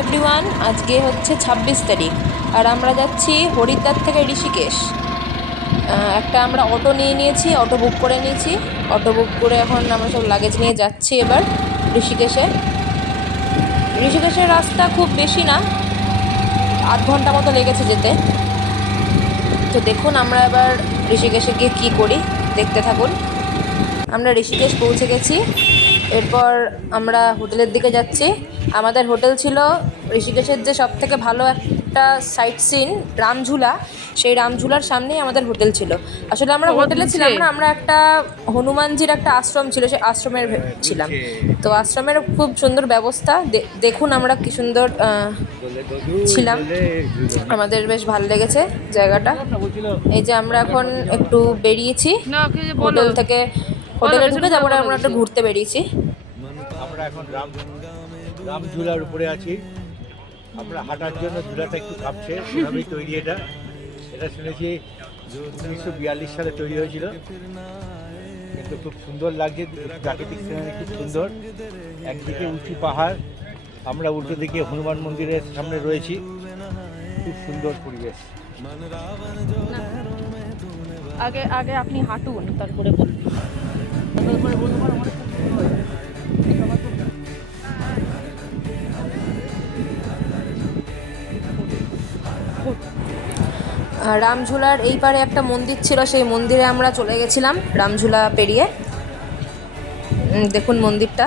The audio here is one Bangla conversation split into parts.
এভরিওয়ান, আজকে হচ্ছে 26 তারিখ আর আমরা যাচ্ছি হরিদ্বার থেকে ঋষিকেশ। একটা আমরা অটো নিয়ে নিয়েছি, অটো বুক করে নিয়েছি। অটো বুক করে এখন আমরা সব লাগেজ নিয়ে যাচ্ছি এবার ঋষিকেশে। ঋষিকেশের রাস্তা খুব বেশি না, 8 ঘন্টা মতো লেগেছে যেতে। তো দেখুন আমরা এবার ঋষিকেশে গিয়ে কী করি, দেখতে থাকুন। আমরা ঋষিকেশ পৌঁছে গেছি, এরপর আমরা হোটেলের দিকে যাচ্ছি। আমাদের হোটেল ছিল ঋষিকেশের যে সব থেকে ভালো একটা সাইট সিন রামঝুলা, সেই রামঝুলার সামনেই আমাদের হোটেল ছিল। আসলে আমরা হোটেলে ছিলাম না, আমরা একটা হনুমানজির একটা আশ্রম ছিল, সেই আশ্রমের ছিলাম। তো আশ্রমের খুব সুন্দর ব্যবস্থা, দেখুন আমরা কি সুন্দর ছিলাম, আমাদের বেশ ভালো লেগেছে জায়গাটা। এই যে আমরা এখন একটু বেরিয়েছি হোটেল থেকে, হোটেলে ঢুকে তারপরে আমরা একটু ঘুরতে বেরিয়েছি। আমরা এখন রামঝুলার উপরে আছি। আমরা হাঁটার জন্য ঝুলাটা একটু কাঁপছে, সেভাবেই তৈরি এটা। এটা শুনেছি 1942 সালে তৈরি হয়েছিল, কিন্তু খুব সুন্দর লাগছে। প্রাকৃতিক সিনারি খুব সুন্দর, একদিকে উঁচু পাহাড়, আমরা উল্টো দিকে হনুমান মন্দিরের সামনে রয়েছি। খুব সুন্দর পরিবেশ। আগে আগে আপনি হাঁটুন, তারপরে বলুন। রামঝুলার এই পারে একটা মন্দির ছিল, সেই মন্দিরে আমরা চলে গেছিলাম রামঝুলা পেরিয়ে। দেখুন মন্দিরটা।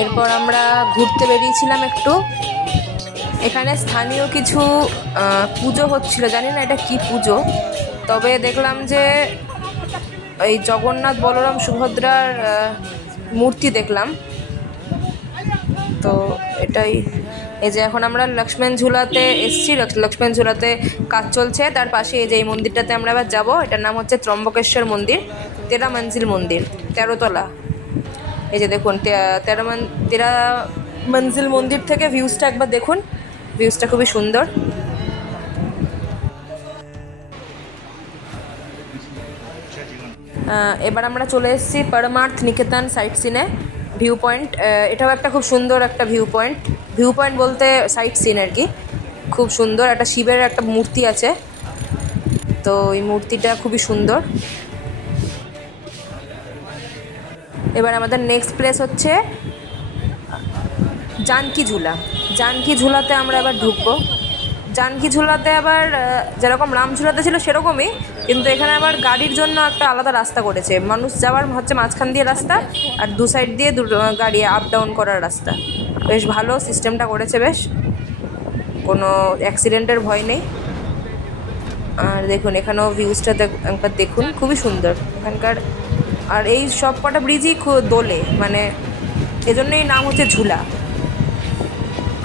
এরপর আমরা ঘুরতে বেরিয়েছিলাম একটু। এখানে স্থানীয় কিছু পুজো হচ্ছিল, জানি না এটা কি পুজো, তবে দেখলাম যে এই জগন্নাথ বলরাম সুভদ্রার মূর্তি দেখলাম। তো এটাই, এই যে এখন আমরা লক্ষ্মণ ঝুলাতে এসছি, লক্ষ্মণ ঝুলাতে কাজ চলছে, তার পাশে এই যে এই মন্দিরটাতে আমরা এবার যাবো। এটার নাম হচ্ছে ত্রম্বকেশ্বর মন্দির, 13 মঞ্জিল মন্দির, 13 তলা। এই যে দেখুন 13 মঞ্জিল মন্দির থেকে ভিউজটা একবার দেখুন, ভিউজটা খুবই সুন্দর। এবার আমরা চলে এসেছি পরমার্থ নিকেতন সাইট সিনে, ভিউ পয়েন্ট। এটাও একটা খুব সুন্দর একটা ভিউ পয়েন্ট। ভিউ পয়েন্ট বলতে সাইট সিন আর কি। খুব সুন্দর একটা শিবের একটা মূর্তি আছে, তো এই মূর্তিটা খুবই সুন্দর। এবার আমাদের নেক্সট প্লেস হচ্ছে জানকী ঝুলা। জানকী ঝুলাতে আমরা এবার ঢুকবো। জানকী ঝুলাতে আবার যেরকম রামঝুলাতে ছিল সেরকমই, কিন্তু এখানে আবার গাড়ির জন্য একটা আলাদা রাস্তা করেছে। মানুষ যাওয়ার হচ্ছে মাঝখান দিয়ে রাস্তা, আর দু সাইড দিয়ে গাড়ি আপ ডাউন করার রাস্তা। বেশ ভালো সিস্টেমটা করেছে, বেশ কোনো অ্যাক্সিডেন্টের ভয় নেই। আর দেখুন এখানেও ভিউজটা একবার দেখুন, খুবই সুন্দর এখানকার। আর এই সব কটা ব্রিজই দোলে, মানে এজন্যই নাম হচ্ছে ঝুলা।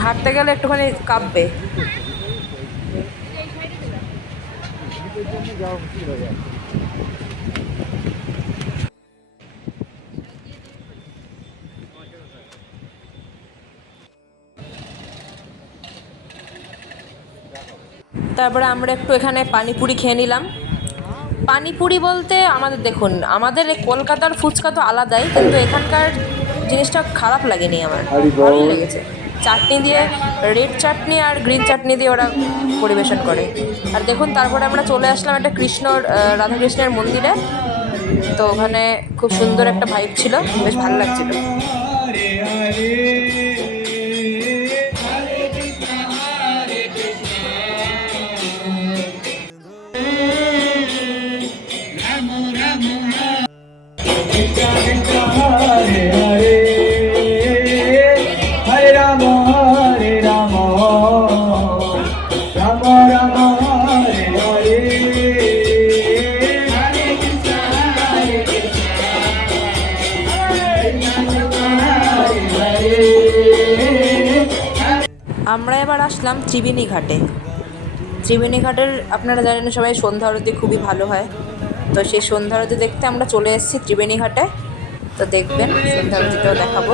হাঁটতে গেলে একটুখানি কাঁপবে। তারপরে আমরা একটু এখানে পানিপুরি খেয়ে নিলাম। পানিপুরি বলতে আমাদের দেখুন, আমাদের কলকাতার ফুচকা তো আলাদাই, কিন্তু এখানকার জিনিসটা খারাপ লাগেনি আমার, ভালোই লেগেছে। চাটনি দিয়ে, রেড চাটনি আর গ্রিন চাটনি দিয়ে ওরা পরিবেশন করে। আর দেখুন তারপরে আমরা চলে আসলাম একটা রাধাকৃষ্ণের মন্দিরে। তো ওখানে খুব সুন্দর একটা ভাইব ছিল, বেশ ভালো লাগছিল। আমরা এবার আসলাম ত্রিবেণী ঘাটে। ত্রিবেণী ঘাটের আপনারা জানেন সবাই সন্ধ্যা আরতি খুবই ভালো হয়, তো সেই সন্ধ্যা আরতি দেখতে আমরা চলে এসেছি ত্রিবেণী ঘাটে। তো দেখবেন সন্ধ্যা আরতিটাও দেখাবো।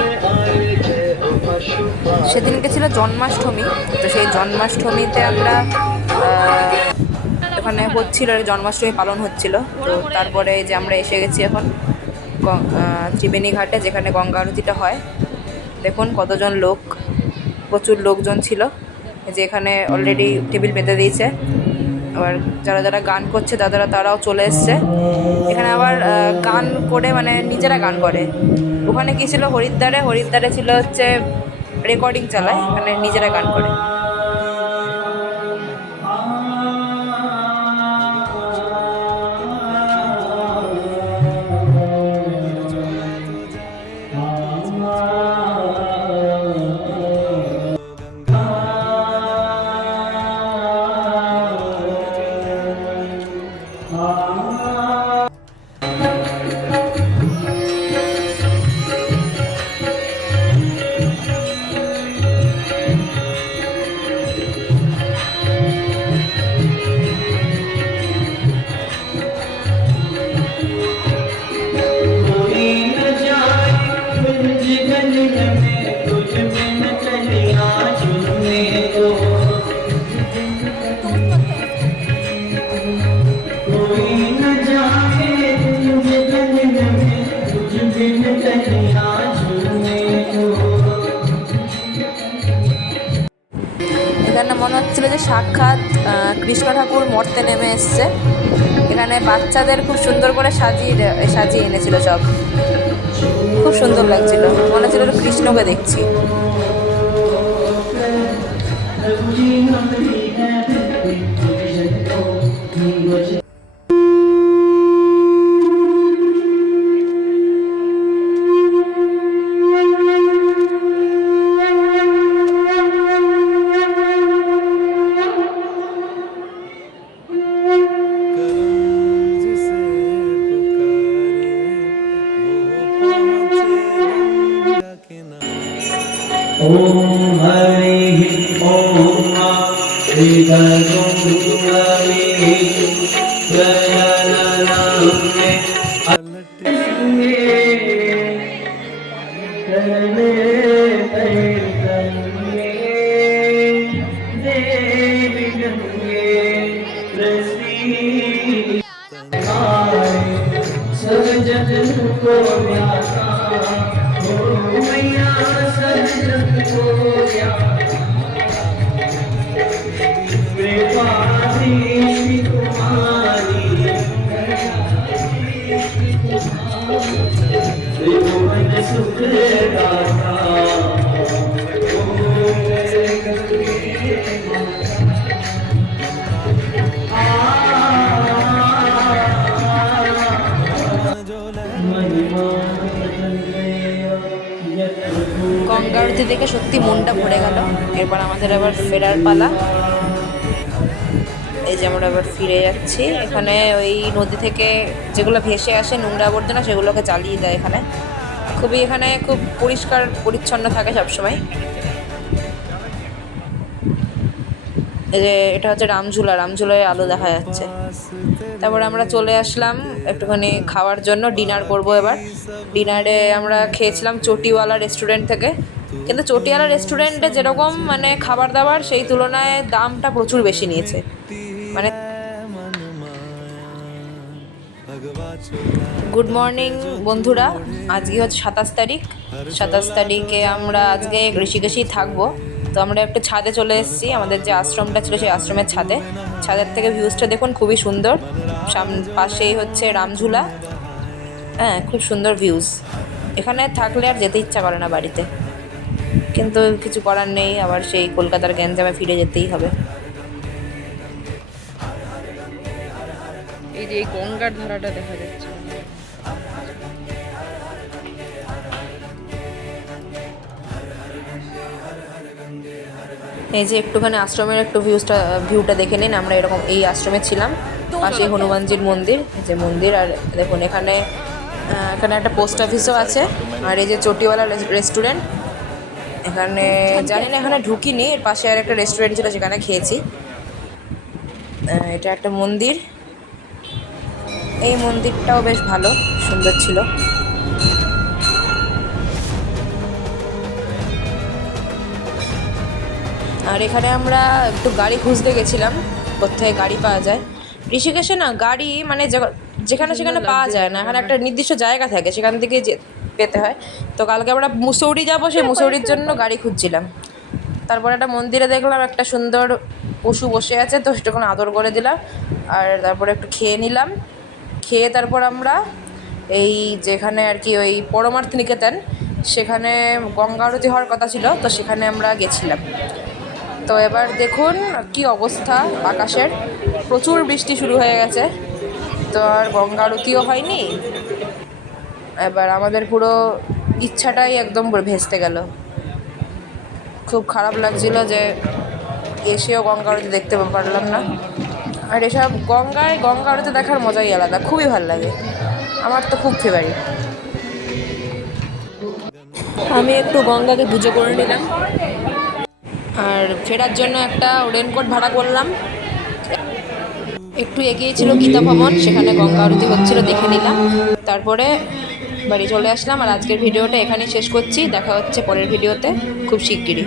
সেদিনকে ছিল জন্মাষ্টমী, তো সেই জন্মাষ্টমীতে আমরা এখানে হচ্ছিল, জন্মাষ্টমী পালন হচ্ছিল। তো তারপরে যে আমরা এসে গেছি এখন ত্রিবেণী ঘাটে, যেখানে গঙ্গা আরতিটা হয়। দেখুন কতজন লোক। প্রচুর লোকজন ছিল। এই যে এখানে অলরেডি টেবিল পেতে দিয়েছে। আবার যারা যারা গান করছে তারাও চলে এসছে। এখানে আবার গান করে মানে নিজেরা গান করে। ওখানে কি ছিল হরিদ্বারে ছিল হচ্ছে রেকর্ডিং চালায়, এখানে নিজেরা গান করে। এখানে মনে হচ্ছিল যে সাক্ষাৎ কৃষ্ণ ঠাকুর মর্তে নেমে এসছে। এখানে বাচ্চাদের খুব সুন্দর করে সাজিয়ে এনেছিল সব, খুব সুন্দর লাগছিল, মনে হচ্ছিল কৃষ্ণকে দেখছি। ओम हरि ओम श्री सब जन को व्यासा ओ मैया सब जन को व्यासा कृपा दृष्टि तुम्हारी त्रिभुवन सुख दाता গঙ্গা আরতি দেখে সত্যি মনটা ভরে গেল। এরপর আমাদের আবার ফেরার পালা। এই যে আমরা আবার ফিরে যাচ্ছি। এখানে ওই নদী থেকে যেগুলো ভেসে আসে নোংরা আবর্জনা সেগুলোকে জ্বালিয়ে দেয়। এখানে খুব পরিষ্কার পরিচ্ছন্ন থাকে সবসময়। এই যে এটা হচ্ছে রামঝুলায় আলো দেখা যাচ্ছে। তারপর আমরা চলে আসলাম একটুখানি খাওয়ার জন্য, ডিনার করব এবার। ডিনারে আমরা খেয়েছিলাম চটিওয়ালা রেস্টুরেন্ট থেকে, কিন্তু চটিওয়ালা রেস্টুরেন্টে যেরকম মানে খাবার দাবার সেই তুলনায় দামটা প্রচুর বেশি নিয়েছে। মানে গুড মর্নিং বন্ধুরা, আজকে হচ্ছে 27 তারিখে আমরা আজকে ঋষিকেশেই থাকবো। তো আমরা একটু ছাদে চলে এসেছি, আমাদের যে আশ্রমটা ছিল সেই আশ্রমের ছাদের থেকে ভিউজটা দেখুন, খুবই সুন্দর। পাশেই হচ্ছে রামঝুলা, হ্যাঁ খুব সুন্দর ভিউজ। এখানে থাকলে আর যেতে ইচ্ছা করে না বাড়িতে, কিন্তু কিছু করার নেই, আবার সেই কলকাতার গ্যাঞ্জামে ফিরে যেতেই হবে। এই যে এই গঙ্গার ধারাটা দেখা যাচ্ছে। এই যে একটুখানি আশ্রমের একটু ভিউটা দেখে নিন। আমরা এরকম এই আশ্রমে ছিলাম, পাশে হনুমানজির মন্দির, যে মন্দির। আর দেখুন এখানে একটা পোস্ট অফিসও আছে। আর এই যে চটিওয়ালা রেস্টুরেন্ট, এখানে জানি না, এখানে ঢুকিনি। এর পাশে আর একটা রেস্টুরেন্ট ছিল, সেখানে খেয়েছি। এটা একটা মন্দির, এই মন্দিরটাও বেশ ভালো সুন্দর ছিল। আর এখানে আমরা একটু গাড়ি খুঁজতে গেছিলাম, কোথায় গাড়ি পাওয়া যায়। ঋষিকেশে না গাড়ি মানে যেখানে সেখানে পাওয়া যায় না, এখানে একটা নির্দিষ্ট জায়গা থাকে, সেখান থেকে পেতে হয়। তো কালকে আমরা মুসৌরি যাবো, সেই মুসৌরির জন্য গাড়ি খুঁজছিলাম। তারপরে একটা মন্দিরে দেখলাম একটা সুন্দর পশু বসে আছে, তো সেটাকে আদর করে দিলাম। আর তারপরে একটু খেয়ে নিলাম। খেয়ে তারপর আমরা এই যেখানে আর কি ওই পরমার্থ নিকেতন, সেখানে গঙ্গা আরতি হওয়ার কথা ছিল, তো সেখানে আমরা গেছিলাম। তো এবার দেখুন কি অবস্থা আকাশের, প্রচুর বৃষ্টি শুরু হয়ে গেছে, তো আর গঙ্গা আরতিও হয়নি। এবার আমাদের পুরো ইচ্ছাটাই একদম পুরো ভেস্তে গেল। খুব খারাপ লাগছিল যে এসেও গঙ্গা আরতি দেখতে পারলাম না। আর এসব গঙ্গা আরতি দেখার মজাই আলাদা, খুবই ভালো লাগে, আমার তো খুব ফেভারিট। আমি একটু গঙ্গাকে পুজো করে নিলাম, আর ফেরার জন্য একটা রেনকোট ভাড়া করলাম। একটু এগিয়ে ছিল গীতা ভবন, সেখানে গঙ্গা আরতি হচ্ছিল, দেখে নিলাম। তারপরে বাড়ি চলে আসলাম। আর আজকের ভিডিওটা এখানেই শেষ করছি, দেখা হচ্ছে পরের ভিডিওতে খুব শিগগিরই।